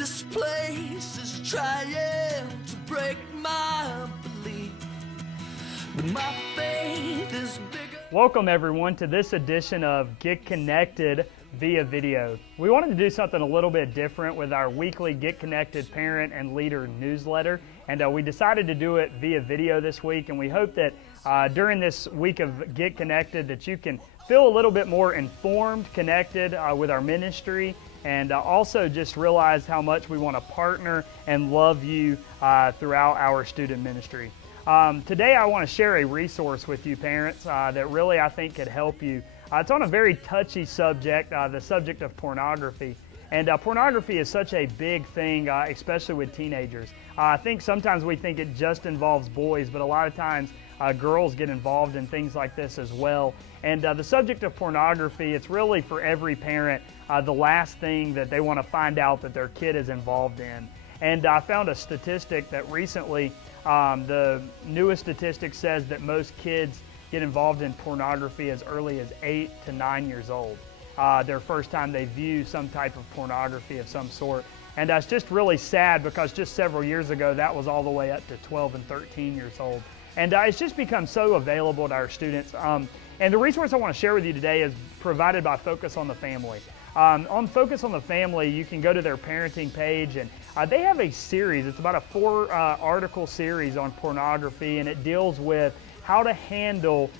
This place is trying to break my belief, but my faith is bigger. Welcome everyone to this edition of Get Connected via video. We wanted to do something a little bit different with our weekly Get Connected Parent and Leader newsletter, and we decided to do it via video this week, and we hope that during this week of Get Connected that you can feel a little bit more informed, connected with our ministry, and also just realize how much we want to partner and love you throughout our student ministry. Today I want to share a resource with you parents that really I think could help you. It's on a very touchy subject, the subject of pornography. And pornography is such a big thing, especially with teenagers. I think sometimes we think it just involves boys, but a lot of times girls get involved in things like this as well. And the subject of pornography, it's really for every parent the last thing that they want to find out that their kid is involved in. And I found a statistic that recently, the newest statistic says that most kids get involved in pornography as early as 8 to 9 years old. Their first time they view some type of pornography of some sort. And that's just really sad because just several years ago that was all the way up to 12 and 13 years old. And it's just become so available to our students. And the resource I want to share with you today is provided by Focus on the Family. On Focus on the Family, you can go to their parenting page, and they have a series. It's about a 4-article series on pornography, and it deals with how to handle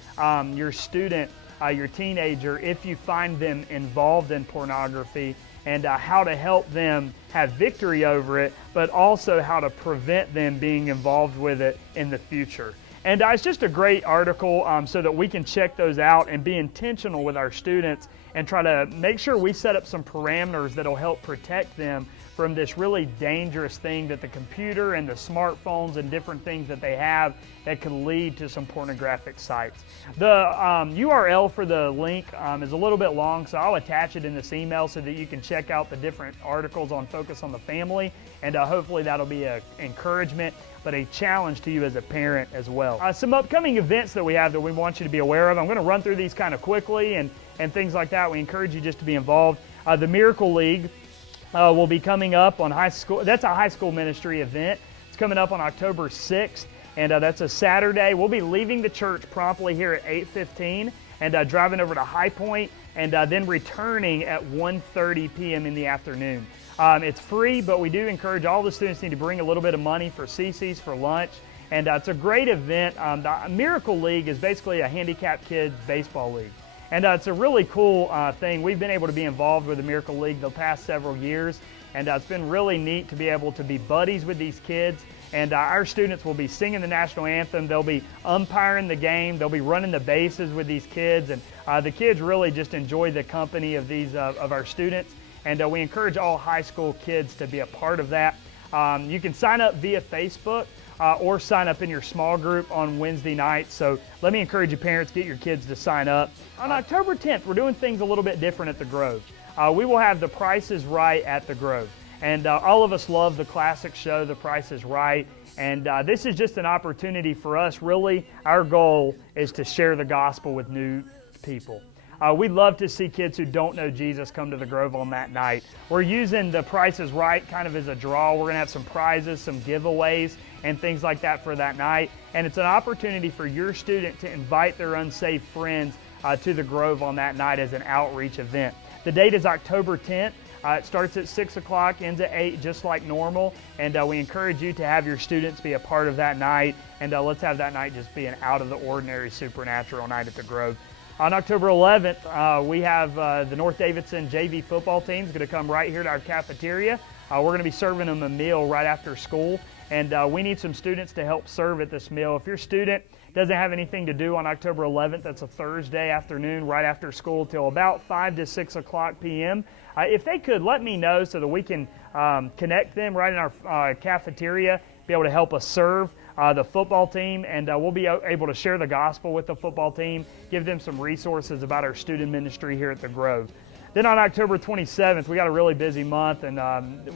your student, your teenager, if you find them involved in pornography, and how to help them have victory over it, but also how to prevent them being involved with it in the future. And it's just a great article so that we can check those out and be intentional with our students and try to make sure we set up some parameters that'll help protect them from this really dangerous thing that the computer and the smartphones and different things that they have that can lead to some pornographic sites. The URL for the link is a little bit long, so I'll attach it in this email so that you can check out the different articles on Focus on the Family, and hopefully that'll be an encouragement, but a challenge to you as a parent as well. Some upcoming events that we have that we want you to be aware of. I'm going to run through these kind of quickly and things like that. We encourage you just to be involved. The Miracle League will be coming up on high school. That's a high school ministry event. It's coming up on October 6th, and that's a Saturday. We'll be leaving the church promptly here at 8:15 and driving over to High Point, and then returning at 1:30 p.m. in the afternoon. It's free, but we do encourage all the students need to bring a little bit of money for CC's for lunch, and it's a great event. The Miracle League is basically a handicapped kids baseball league. And it's a really cool thing. We've been able to be involved with the Miracle League the past several years, and it's been really neat to be able to be buddies with these kids. And our students will be singing the national anthem. They'll be umpiring the game. They'll be running the bases with these kids, and the kids really just enjoy the company of these of our students. And we encourage all high school kids to be a part of that. You can sign up via Facebook. Or sign up in your small group on Wednesday night. So let me encourage you parents, get your kids to sign up. On October 10th, we're doing things a little bit different at the Grove. We will have The Price is Right at the Grove. And all of us love the classic show, The Price is Right. And this is just an opportunity for us. Really, our goal is to share the gospel with new people. We'd love to see kids who don't know Jesus come to the Grove on that night. We're using The Price is Right kind of as a draw. We're going to have some prizes, some giveaways, and things like that for that night. And it's an opportunity for your student to invite their unsaved friends to the Grove on that night as an outreach event. The date is October 10th. It starts at 6 o'clock, ends at 8, just like normal. And we encourage you to have your students be a part of that night. And let's have that night just be an out-of-the-ordinary supernatural night at the Grove. On October 11th, we have the North Davidson JV football team is going to come right here to our cafeteria. We're going to be serving them a meal right after school. And we need some students to help serve at this meal. If your student doesn't have anything to do on October 11th, that's a Thursday afternoon right after school till about 5 to 6 o'clock p.m. If they could, let me know so that we can connect them right in our cafeteria, be able to help us serve the football team, and we'll be able to share the gospel with the football team, give them some resources about our student ministry here at the Grove. Then on October 27th, we got a really busy month, and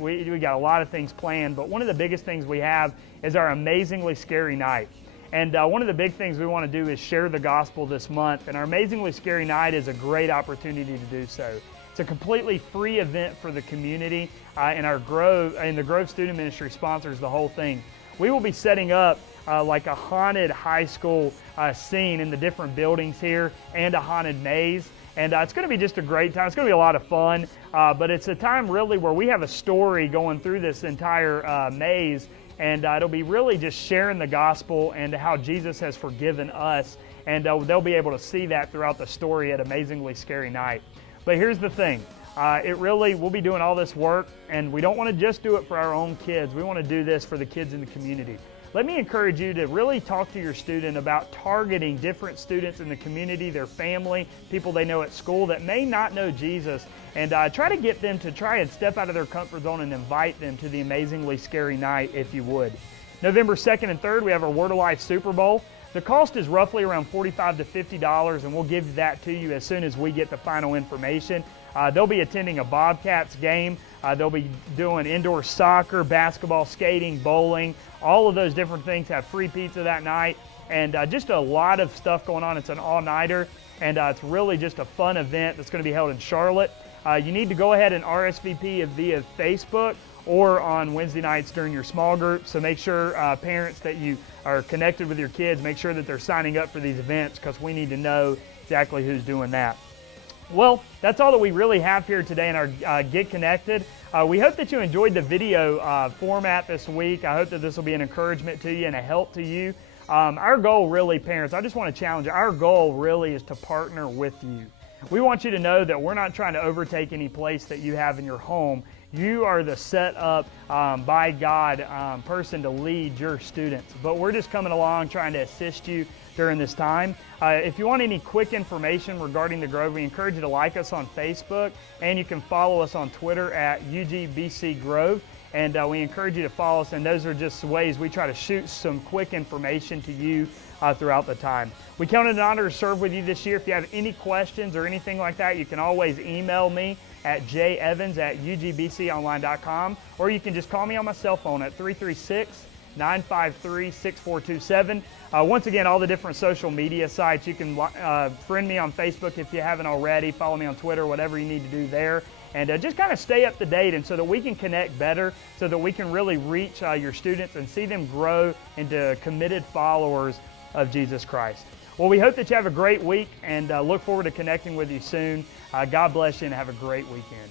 we got a lot of things planned, but one of the biggest things we have is our Amazingly Scary Night. And one of the big things we want to do is share the gospel this month, and our Amazingly Scary Night is a great opportunity to do so. It's a completely free event for the community, and the Grove Student Ministry sponsors the whole thing. We will be setting up like a haunted high school scene in the different buildings here, and a haunted maze. And it's going to be just a great time. It's going to be a lot of fun, but it's a time really where we have a story going through this entire maze, and it'll be really just sharing the gospel and how Jesus has forgiven us, and they'll be able to see that throughout the story at Amazingly Scary Night. But here's the thing. We'll be doing all this work, and we don't want to just do it for our own kids. We want to do this for the kids in the community. Let me encourage you to really talk to your student about targeting different students in the community, their family, people they know at school that may not know Jesus, and try to get them to try and step out of their comfort zone and invite them to the Amazingly Scary Night, if you would. November 2nd and 3rd, we have our Word of Life Super Bowl. The cost is roughly around $45 to $50, and we'll give that to you as soon as we get the final information. They'll be attending a Bobcats game. They'll be doing indoor soccer, basketball, skating, bowling. All of those different things have free pizza that night, and just a lot of stuff going on. It's an all-nighter, and it's really just a fun event that's going to be held in Charlotte. You need to go ahead and RSVP via Facebook or on Wednesday nights during your small group. So make sure parents that you are connected with your kids, make sure that they're signing up for these events, because we need to know exactly who's doing that. Well, that's all that we really have here today in our Get Connected. We hope that you enjoyed the video format this week. I hope that this will be an encouragement to you and a help to you. Our goal really, parents, I just want to challenge you. Our goal really is to partner with you. We want you to know that we're not trying to overtake any place that you have in your home. You are the set up by God person to lead your students. But we're just coming along trying to assist you during this time. If you want any quick information regarding the Grove, we encourage you to like us on Facebook, and you can follow us on Twitter at UGBC Grove. And we encourage you to follow us, and those are just ways we try to shoot some quick information to you throughout the time. We count it an honor to serve with you this year. If you have any questions or anything like that, you can always email me at jevans@ugbconline.com, or you can just call me on my cell phone at 336-953-6427. Once again, all the different social media sites, you can friend me on Facebook if you haven't already, follow me on Twitter, whatever you need to do there. And just kind of stay up to date, and so that we can connect better, so that we can really reach your students and see them grow into committed followers of Jesus Christ. Well, we hope that you have a great week, and look forward to connecting with you soon. God bless you, and have a great weekend.